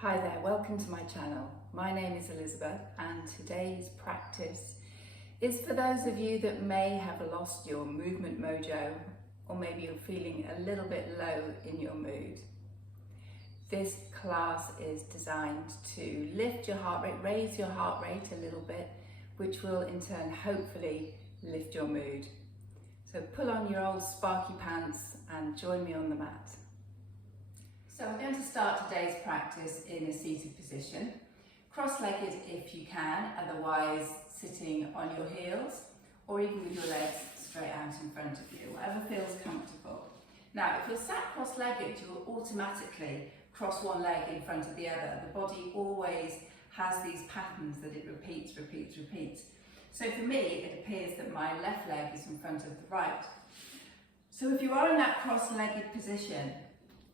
Hi there, welcome to my channel. My name is Elizabeth and today's practice is for those of you that may have lost your movement mojo, or maybe you're feeling a little bit low in your mood. This class is designed to lift your heart rate, raise your heart rate a little bit, which will in turn hopefully lift your mood. So pull on your old sparky pants and join me on the mat. So we're going to start today's practice in a seated position, cross-legged if you can, otherwise sitting on your heels or even with your legs straight out in front of you, whatever feels comfortable. Now if you're sat cross-legged, you'll automatically cross one leg in front of the other. The body always has these patterns that it repeats. So for me, it appears that my left leg is in front of the right. So if you are in that cross-legged position,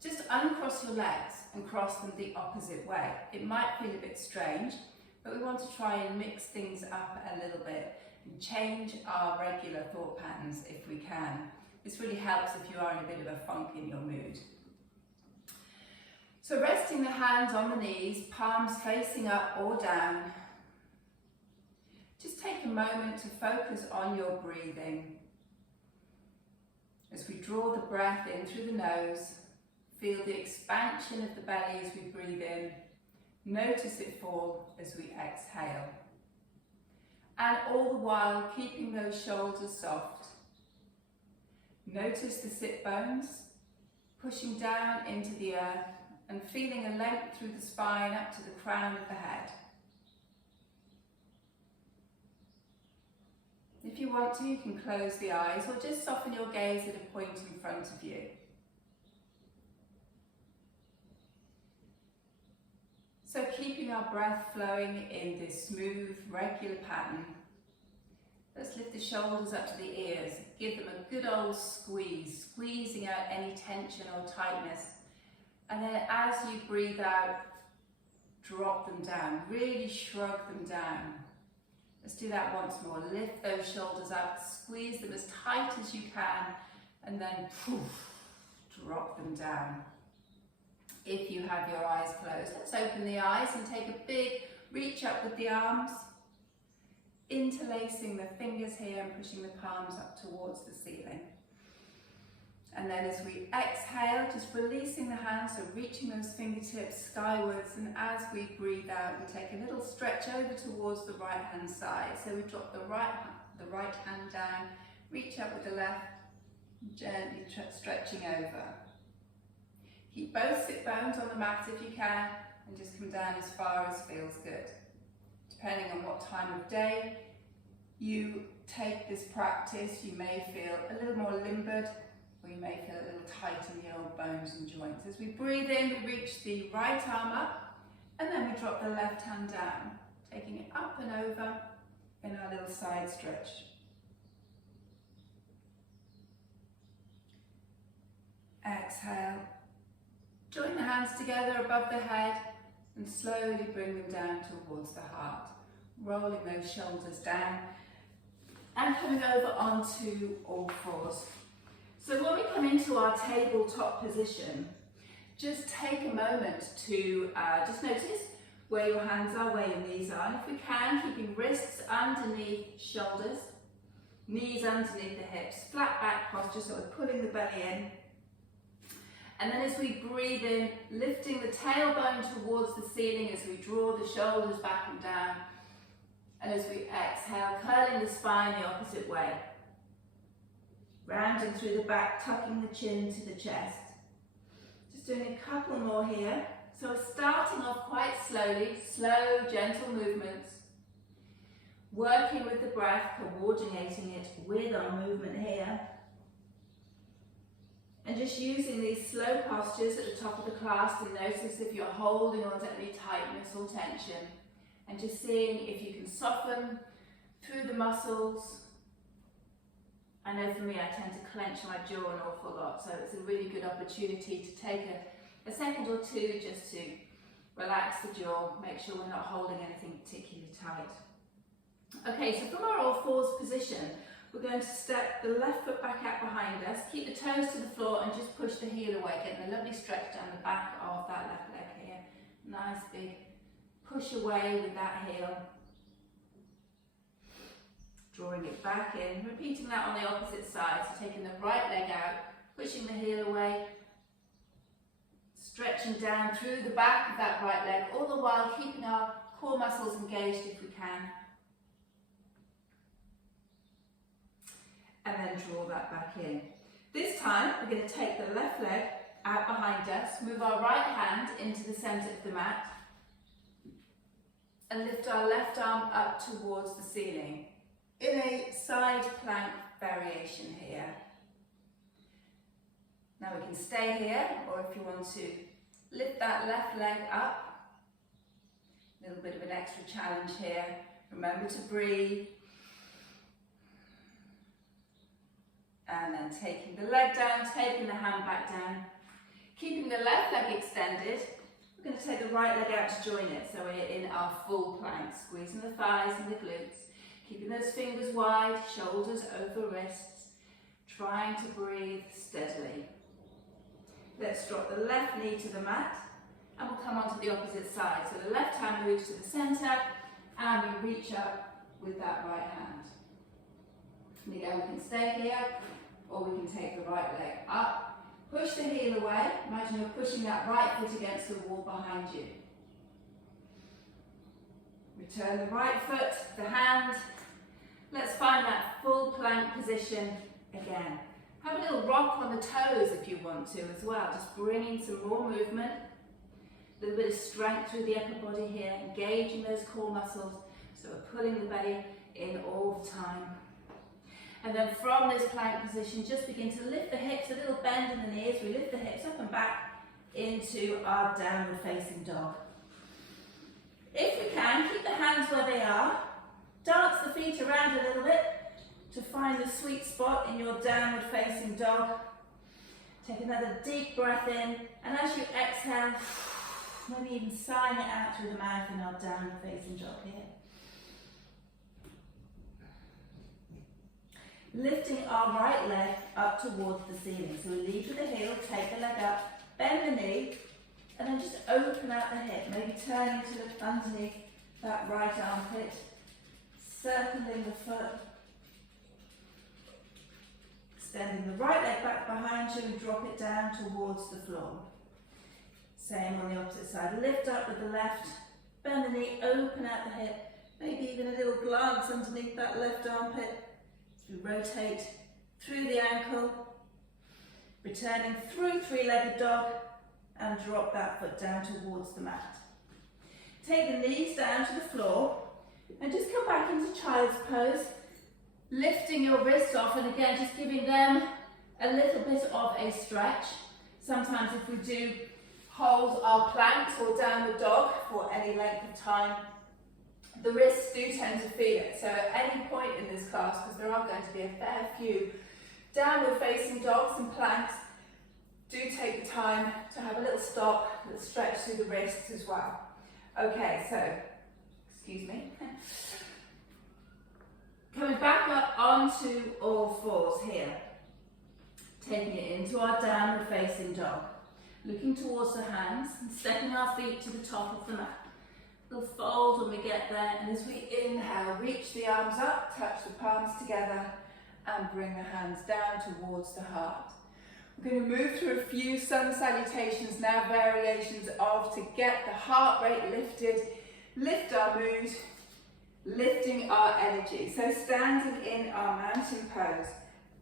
just uncross your legs and cross them the opposite way. It might feel a bit strange, but we want to try and mix things up a little bit and change our regular thought patterns if we can. This really helps if you are in a bit of a funk in your mood. So resting the hands on the knees, palms facing up or down. Just take a moment to focus on your breathing. As we draw the breath in through the nose, feel the expansion of the belly as we breathe in. Notice it fall as we exhale. And all the while, keeping those shoulders soft. Notice the sit bones pushing down into the earth and feeling a length through the spine up to the crown of the head. If you want to, you can close the eyes or just soften your gaze at a point in front of you. So keeping our breath flowing in this smooth, regular pattern, let's lift the shoulders up to the ears. Give them a good old squeeze, squeezing out any tension or tightness. And then as you breathe out, drop them down, really shrug them down. Let's do that once more. Lift those shoulders up, squeeze them as tight as you can, and then poof, drop them down. If you have your eyes closed, let's open the eyes and take a big reach up with the arms, interlacing the fingers here and pushing the palms up towards the ceiling. And then as we exhale, just releasing the hands, so reaching those fingertips skywards, and as we breathe out, we take a little stretch over towards the right hand side. So we drop the right hand down, reach up with the left, gently stretching over. Keep both sit bones on the mat if you can, and just come down as far as feels good. Depending on what time of day you take this practice, you may feel a little more limbered, or you may feel a little tight in the old bones and joints. As we breathe in, we reach the right arm up, and then we drop the left hand down, taking it up and over in our little side stretch. Exhale. Join the hands together above the head and slowly bring them down towards the heart. Rolling those shoulders down and coming over onto all fours. So when we come into our tabletop position, just take a moment to just notice where your hands are, where your knees are. And if we can, keeping wrists underneath shoulders, knees underneath the hips, flat back posture, so we're pulling the belly in. And then as we breathe in, lifting the tailbone towards the ceiling as we draw the shoulders back and down. And as we exhale, curling the spine the opposite way. Rounding through the back, tucking the chin to the chest. Just doing a couple more here. So we're starting off quite slowly, slow, gentle movements. Working with the breath, coordinating it with our movement here. And just using these slow postures at the top of the class to notice if you're holding on to any tightness or tension. And just seeing if you can soften through the muscles. I know for me, I tend to clench my jaw an awful lot, so it's a really good opportunity to take a second or two just to relax the jaw, make sure we're not holding anything particularly tight. Okay, so from our all fours position, we're going to step the left foot back out behind us, keep the toes to the floor and just push the heel away, getting a lovely stretch down the back of that left leg here. Nice nice big push away with that heel. Drawing it back in, repeating that on the opposite side, so taking the right leg out, pushing the heel away, stretching down through the back of that right leg, all the while keeping our core muscles engaged if we can. And then draw that back in. This time we're going to take the left leg out behind us, move our right hand into the centre of the mat and lift our left arm up towards the ceiling in a side plank variation here. Now we can stay here, or if you want to lift that left leg up, a little bit of an extra challenge here. Remember to breathe. And then taking the leg down, taking the hand back down. Keeping the left leg extended, we're going to take the right leg out to join it. So we're in our full plank, squeezing the thighs and the glutes. Keeping those fingers wide, shoulders over wrists. Trying to breathe steadily. Let's drop the left knee to the mat and we'll come onto the opposite side. So the left hand moves to the centre and we reach up with that right hand. And again, we can stay here or we can take the right leg up. Push the heel away. Imagine you're pushing that right foot against the wall behind you. Return the right foot, the hand. Let's find that full plank position again. Have a little rock on the toes if you want to as well, just bringing some more movement, a little bit of strength through the upper body here, engaging those core muscles, so we're pulling the belly in all the time. And then from this plank position, just begin to lift the hips, a little bend in the knees, we lift the hips up and back into our downward facing dog. If we can, keep the hands where they are, dance the feet around a little bit, to find the sweet spot in your downward facing dog. Take another deep breath in, and as you exhale, maybe even sighing it out through the mouth in our downward facing dog here. Lifting our right leg up towards the ceiling. So we lead with the heel, take the leg up, bend the knee, and then just open out the hip, maybe turning to look underneath that right armpit, circling the foot, extending the right leg back behind you and drop it down towards the floor. Same on the opposite side. Lift up with the left, bend the knee, open out the hip, maybe even a little glance underneath that left armpit. As we rotate through the ankle, returning through three-legged dog and drop that foot down towards the mat. Take the knees down to the floor and just come back into child's pose. Lifting your wrists off and again just giving them a little bit of a stretch. Sometimes if we do hold our planks or downward dog for any length of time, the wrists do tend to feel it. So at any point in this class, because there are going to be a fair few downward facing dogs and planks, do take the time to have a little stop, a little stretch through the wrists as well. Okay, so, excuse me. Coming back up onto all fours here. Taking it into our downward facing dog. Looking towards the hands and stepping our feet to the top of the mat. We'll fold when we get there, and as we inhale, reach the arms up, touch the palms together and bring the hands down towards the heart. We're going to move through a few sun salutations now, variations of to get the heart rate lifted, lift our mood, lifting our energy. So standing in our mountain pose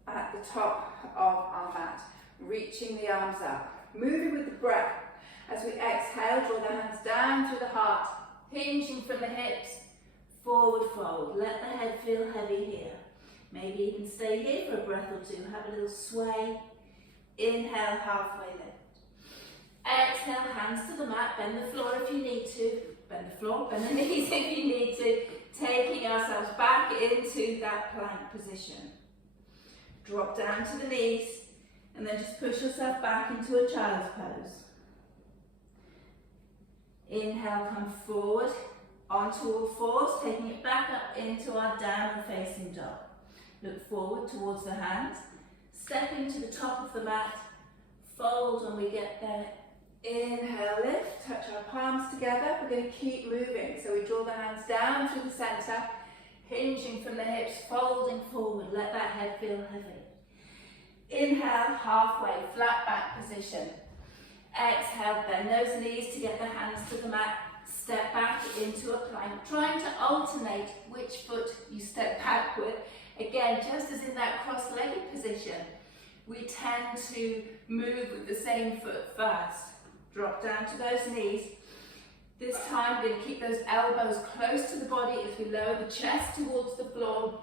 at the top of our mat, reaching the arms up, moving with the breath. As we exhale, draw the hands down through the heart, hinging from the hips, forward fold. Let the head feel heavy here. Maybe you can stay here for a breath or two, have a little sway. Inhale, halfway lift. Exhale, hands to the mat, bend the floor if you need to. Bend the floor, bend the knees if you need to. Taking ourselves back into that plank position. Drop down to the knees and then just push yourself back into a child's pose. Inhale, come forward onto all fours, taking it back up into our downward facing dog. Look forward towards the hands, stepping to the top of the mat, fold when we get there, Inhale, lift, touch our palms together. We're going to keep moving. So we draw the hands down through the centre, hinging from the hips, folding forward. Let that head feel heavy. Inhale, halfway, flat back position. Exhale, bend those knees to get the hands to the mat. Step back into a plank, trying to alternate which foot you step back with. Again, just as in that cross-legged position, we tend to move with the same foot first. Drop down to those knees. This time we're going to keep those elbows close to the body as we lower the chest towards the floor.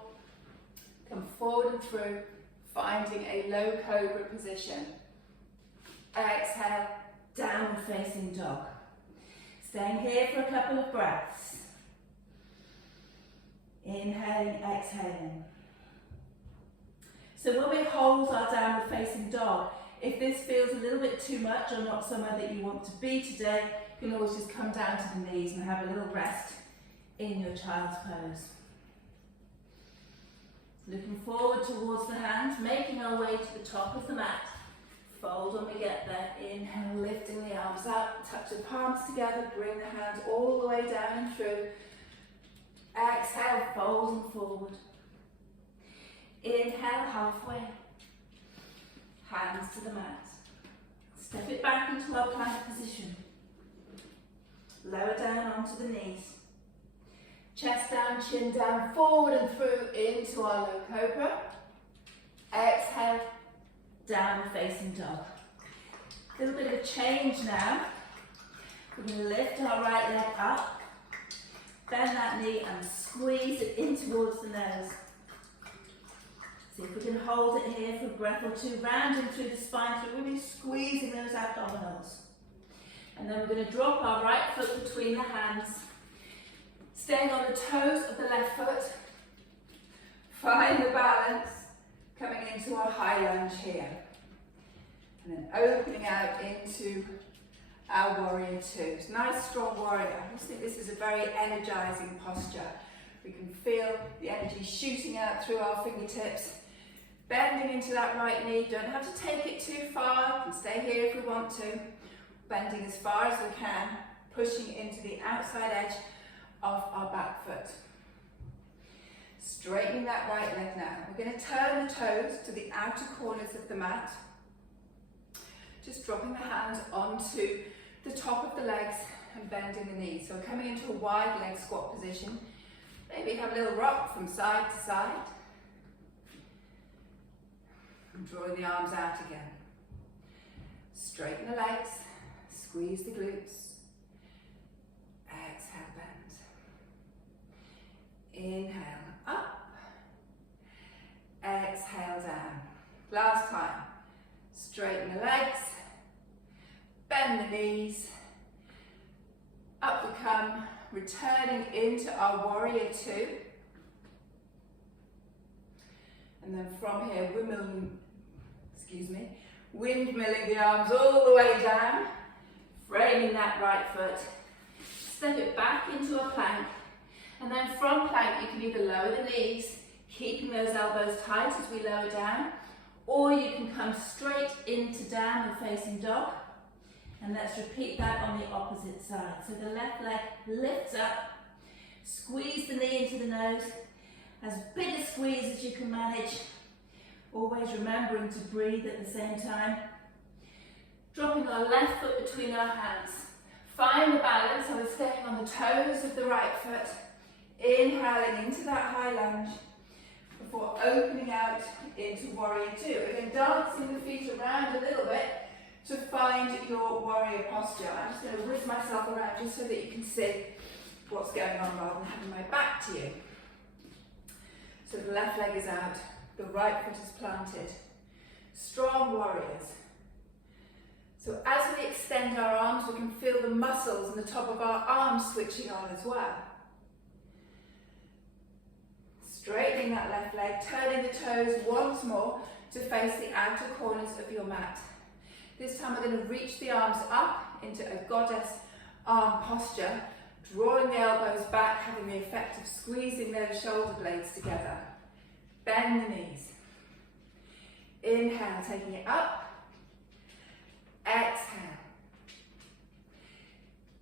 Come forward and through, finding a low cobra position. Exhale, downward facing dog. Staying here for a couple of breaths. Inhaling, exhaling. So when we hold our downward facing dog, if this feels a little bit too much or not somewhere that you want to be today, you can always just come down to the knees and have a little rest in your child's pose. Looking forward towards the hands, making our way to the top of the mat. Fold when we get there. Inhale, lifting the arms up, touch the palms together, bring the hands all the way down and through. Exhale, folding forward. Inhale, halfway. Hands to the mat. Step it back into our plank position. Lower down onto the knees. Chest down, chin down, forward and through into our low cobra. Exhale, downward facing dog. A little bit of a change now. We're going to lift our right leg up, bend that knee and squeeze it in towards the nose. See if we can hold it here for a breath or two, rounding through the spine, so really squeezing those abdominals. And then we're going to drop our right foot between the hands, staying on the toes of the left foot. Find the balance, coming into our high lunge here. And then opening out into our warrior twos. Nice strong warrior. I just think this is a very energizing posture. We can feel the energy shooting out through our fingertips. Bending into that right knee. Don't have to take it too far. We can stay here if we want to. Bending as far as we can. Pushing into the outside edge of our back foot. Straightening that right leg now. We're going to turn the toes to the outer corners of the mat. Just dropping the hands onto the top of the legs and bending the knees. So we're coming into a wide leg squat position. Maybe have a little rock from side to side. And drawing the arms out again. Straighten the legs, squeeze the glutes. Exhale, bend. Inhale, up. Exhale, down. Last time. Straighten the legs, bend the knees. Up we come, returning into our warrior two. And then from here, windmilling the arms all the way down, framing that right foot. Step it back into a plank. And then from plank, you can either lower the knees, keeping those elbows tight as we lower down, or you can come straight into downward facing dog. And let's repeat that on the opposite side. So the left leg lifts up, squeeze the knee into the nose, as big a squeeze as you can manage, always remembering to breathe at the same time. Dropping our left foot between our hands. Find the balance, so we're staying on the toes of the right foot, inhaling into that high lunge, before opening out into warrior two. Again, dancing the feet around a little bit to find your warrior posture. I'm just going to whiz myself around just so that you can see what's going on rather than having my back to you. So the left leg is out, the right foot is planted. Strong warriors. So as we extend our arms, we can feel the muscles in the top of our arms switching on as well. Straightening that left leg, turning the toes once more to face the outer corners of your mat. This time we're going to reach the arms up into a goddess arm posture, drawing the elbows back, having the effect of squeezing those shoulder blades together. Bend the knees. Inhale, taking it up. Exhale.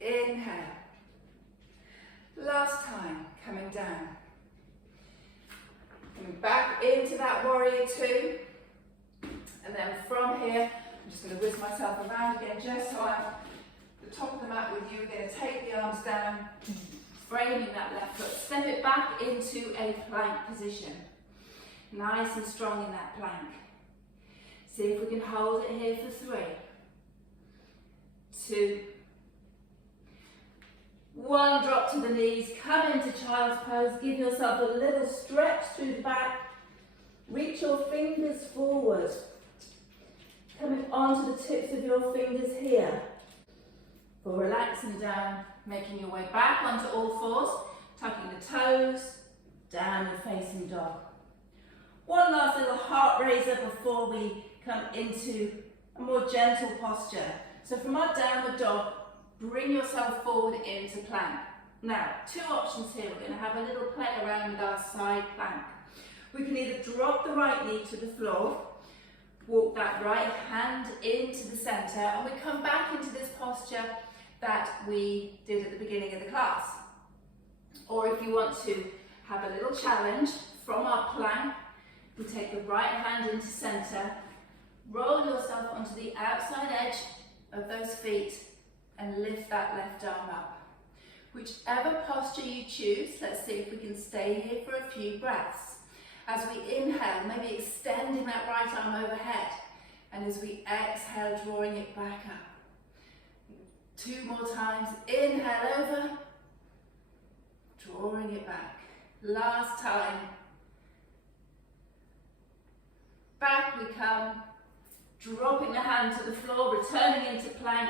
Inhale. Last time, coming down. Coming back into that warrior two. And then from here, I'm just going to whisk myself around again, just so I'm at the top of the mat with you. We're going to take the arms down, framing that left foot. Step it back into a plank position. Nice and strong in that plank. See if we can hold it here for 3, 2, 1. Drop to the knees, come into child's pose. Give yourself a little stretch through the back. Reach your fingers forward. Coming onto the tips of your fingers here. For relaxing down, making your way back onto all fours, tucking the toes, down and facing dog. One last little heart raiser before we come into a more gentle posture. So from our downward dog, bring yourself forward into plank. Now, 2 options here. We're going to have a little play around with our side plank. We can either drop the right knee to the floor, walk that right hand into the center, and we come back into this posture that we did at the beginning of the class. Or if you want to have a little challenge from our plank, we take the right hand into center, roll yourself onto the outside edge of those feet and lift that left arm up. Whichever posture you choose, let's see if we can stay here for a few breaths. As we inhale, maybe extending that right arm overhead, and as we exhale, drawing it back up. 2 more times, inhale over, drawing it back. Last time. Back we come, dropping the hand to the floor, returning into plank.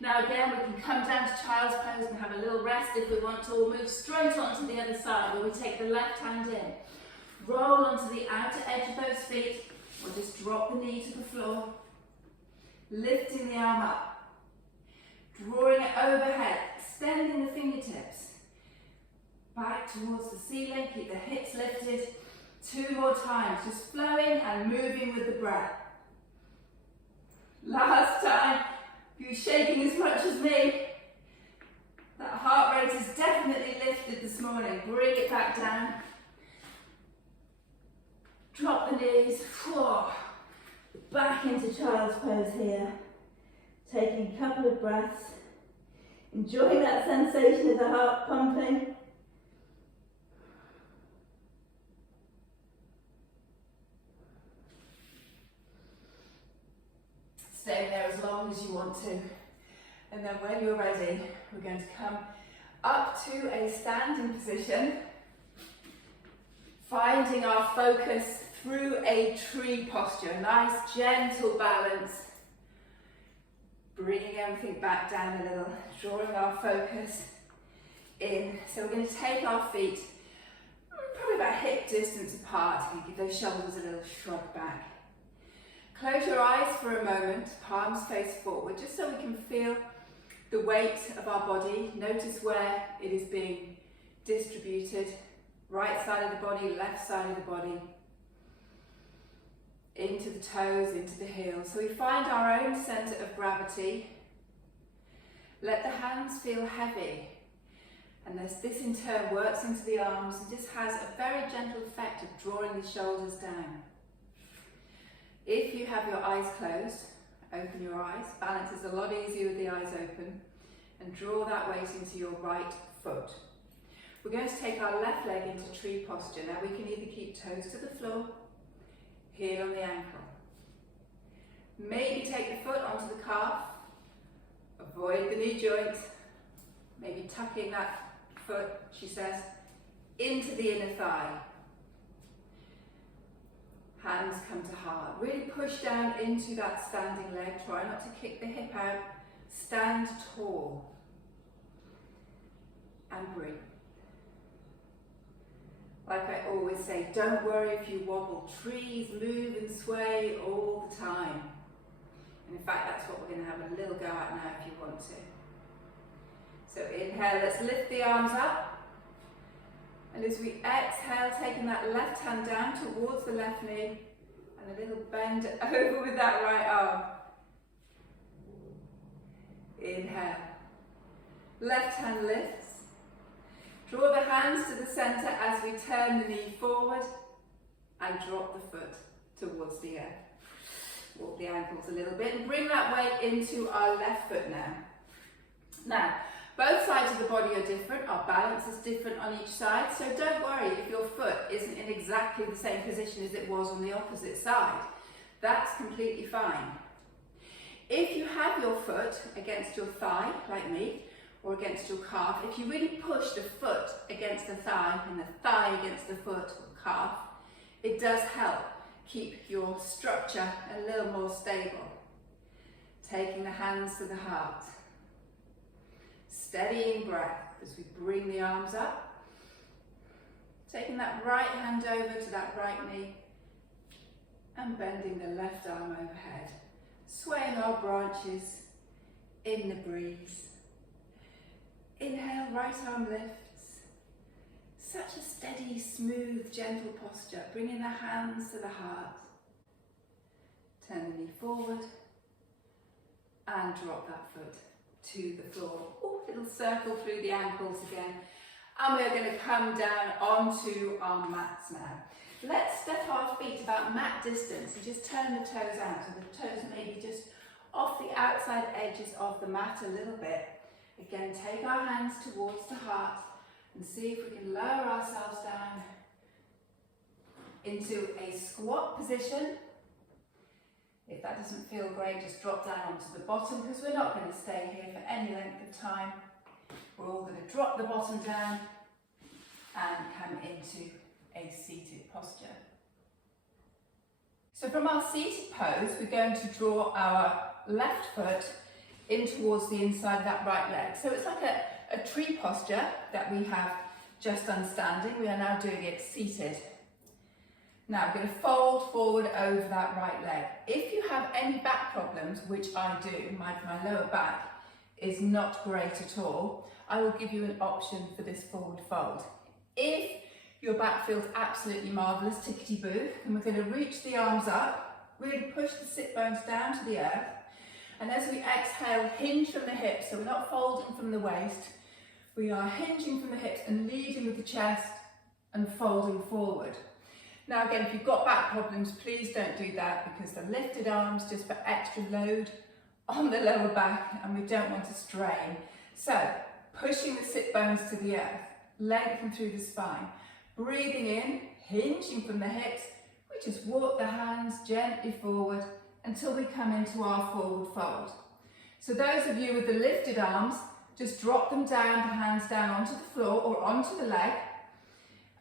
Now again, we can come down to child's pose and have a little rest if we want to, or move straight onto the other side where we take the left hand in. Roll onto the outer edge of those feet, or just drop the knee to the floor. Lifting the arm up, drawing it overhead, extending the fingertips. Back towards the ceiling, keep the hips lifted. 2 more times, just flowing and moving with the breath. Last time, you're shaking as much as me. That heart rate is definitely lifted this morning. Bring it back down. Drop the knees. Back into child's pose here. Taking a couple of breaths. Enjoying that sensation of the heart pumping. Stay there as long as you want to. And then when you're ready, we're going to come up to a standing position, finding our focus through a tree posture. Nice, gentle balance. Bringing everything back down a little, drawing our focus in. So we're going to take our feet probably about hip distance apart. Give those shoulders a little shrug back. Close your eyes for a moment, palms face forward, just so we can feel the weight of our body. Notice where it is being distributed. Right side of the body, left side of the body. Into the toes, into the heels. So we find our own centre of gravity. Let the hands feel heavy. And as this in turn works into the arms, it just has a very gentle effect of drawing the shoulders down. If you have your eyes closed, open your eyes. Balance is a lot easier with the eyes open. And draw that weight into your right foot. We're going to take our left leg into tree posture. Now we can either keep toes to the floor, heel on the ankle. Maybe take the foot onto the calf. Avoid the knee joint. Maybe tucking that foot, she says, into the inner thigh. Hands come to heart. Really push down into that standing leg. Try not to kick the hip out. Stand tall. And breathe. Like I always say, don't worry if you wobble. Trees move and sway all the time. And in fact, that's what we're going to have a little go at now if you want to. So inhale, let's lift the arms up. And as we exhale, taking that left hand down towards the left knee, and a little bend over with that right arm. Inhale. Left hand lifts. Draw the hands to the centre as we turn the knee forward and drop the foot towards the earth. Walk the ankles a little bit and bring that weight into our left foot now. Now, both sides of the body are different, our balance is different on each side, so don't worry if your foot isn't in exactly the same position as it was on the opposite side. That's completely fine. If you have your foot against your thigh, like me, or against your calf, if you really push the foot against the thigh and the thigh against the foot or calf, it does help keep your structure a little more stable. Taking the hands to the heart. Steadying breath as we bring the arms up. Taking that right hand over to that right knee and bending the left arm overhead. Swaying our branches in the breeze. Inhale, right arm lifts. Such a steady, smooth, gentle posture. Bringing the hands to the heart. Turn the knee forward and drop that foot to the floor. Ooh, little circle through the ankles again. And we're going to come down onto our mats now. Let's step our feet about mat distance and just turn the toes out. So the toes maybe just off the outside edges of the mat a little bit. Again, take our hands towards the heart and see if we can lower ourselves down into a squat position. If that doesn't feel great, just drop down onto the bottom because we're not going to stay here for any length of time. We're all going to drop the bottom down and come into a seated posture. So from our seated pose, we're going to draw our left foot in towards the inside of that right leg. So it's like a tree posture that we have just done standing. We are now doing it seated. Now I'm going to fold forward over that right leg. If you have any back problems, which I do, my lower back is not great at all, I will give you an option for this forward fold. If your back feels absolutely marvellous, tickety-boo, and we're going to reach the arms up, really push the sit bones down to the earth, and as we exhale, hinge from the hips, so we're not folding from the waist, we are hinging from the hips and leading with the chest and folding forward. Now again, if you've got back problems, please don't do that because the lifted arms just put extra load on the lower back and we don't want to strain. So, pushing the sit bones to the earth, lengthen through the spine, breathing in, hinging from the hips, we just walk the hands gently forward until we come into our forward fold. So those of you with the lifted arms, just drop them down, the hands down onto the floor or onto the leg,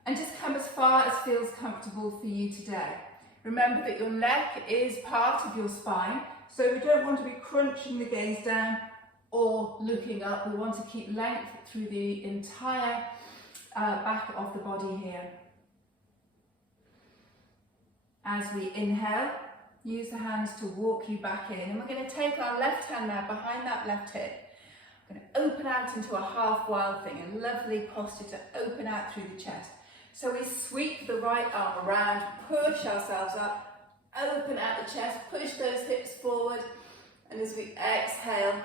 and just come as far as feels comfortable for you today. Remember that your neck is part of your spine, so we don't want to be crunching the gaze down or looking up. We want to keep length through the entire back of the body here. As we inhale, use the hands to walk you back in, and we're going to take our left hand now behind that left hip. We're going to open out into a half wild thing, a lovely posture to open out through the chest. So we sweep the right arm around, push ourselves up, open out the chest, push those hips forward, and as we exhale,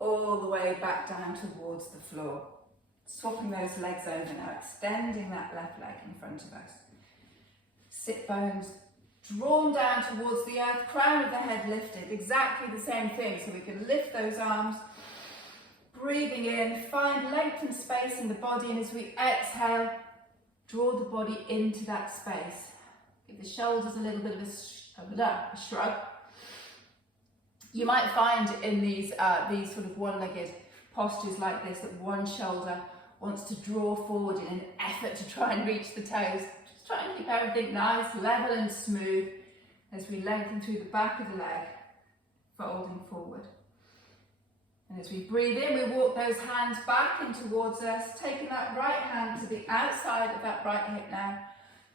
all the way back down towards the floor. Swapping those legs over now, extending that left leg in front of us. Sit bones drawn down towards the earth, crown of the head lifted, exactly the same thing, so we can lift those arms. Breathing in, find length and space in the body, and as we exhale, draw the body into that space. Give the shoulders a little bit of a shrug. You might find in these sort of one-legged postures like this that one shoulder wants to draw forward in an effort to try and reach the toes. Just try and keep everything nice, level and smooth as we lengthen through the back of the leg, folding forward. And as we breathe in, we walk those hands back in towards us, taking that right hand to the outside of that right hip now,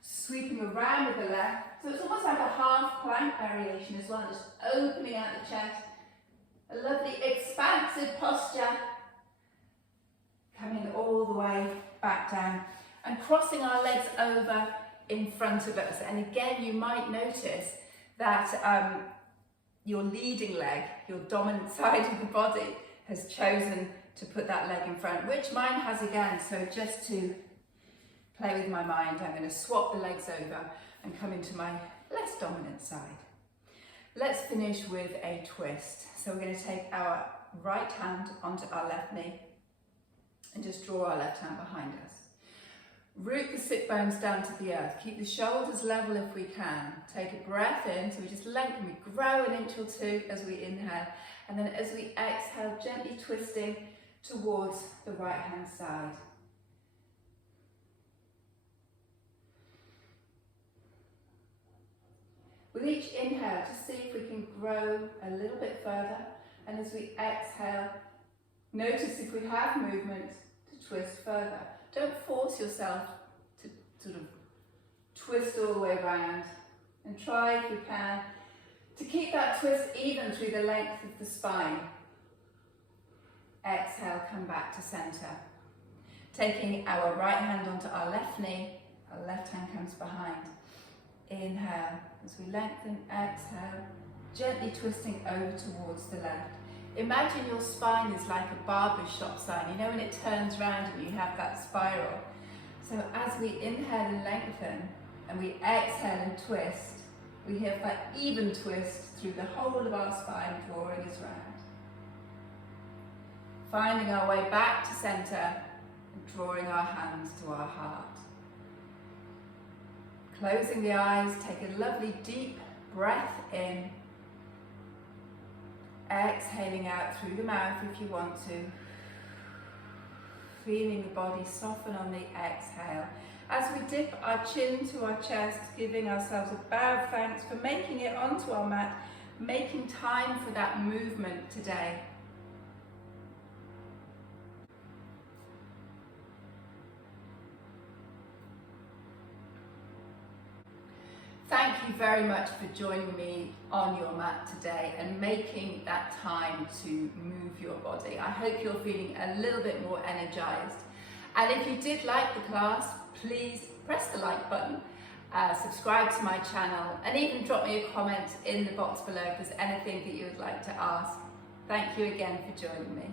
sweeping around with the left. So it's almost like a half plank variation as well, just opening out the chest. A lovely expansive posture, coming all the way back down and crossing our legs over in front of us. And again, you might notice that your leading leg, your dominant side of the body, has chosen to put that leg in front, which mine has again. So just to play with my mind, I'm going to swap the legs over and come into my less dominant side. Let's finish with a twist. So we're going to take our right hand onto our left knee and just draw our left hand behind us. Root the sit bones down to the earth. Keep the shoulders level if we can. Take a breath in, so we just lengthen, we grow an inch or two as we inhale, and then as we exhale, gently twisting towards the right hand side. With each inhale, just see if we can grow a little bit further, and as we exhale, notice if we have movement to twist further. Don't force yourself to sort of twist all the way around, and try if you can to keep that twist even through the length of the spine. Exhale, come back to center. Taking our right hand onto our left knee, our left hand comes behind. Inhale, as we lengthen, exhale, gently twisting over towards the left. Imagine your spine is like a barber's shop sign, you know, when it turns round and you have that spiral. So as we inhale and lengthen, and we exhale and twist, we have that even twist through the whole of our spine, drawing us round. Finding our way back to center and drawing our hands to our heart. Closing the eyes, take a lovely deep breath in. Exhaling out through the mouth if you want to. Feeling the body soften on the exhale. As we dip our chin to our chest, giving ourselves a bow of thanks for making it onto our mat, making time for that movement today. Thank you very much for joining me on your mat today and making that time to move your body. I hope you're feeling a little bit more energized. And if you did like the class, please press the like button, subscribe to my channel, and even drop me a comment in the box below if there's anything that you would like to ask. Thank you again for joining me.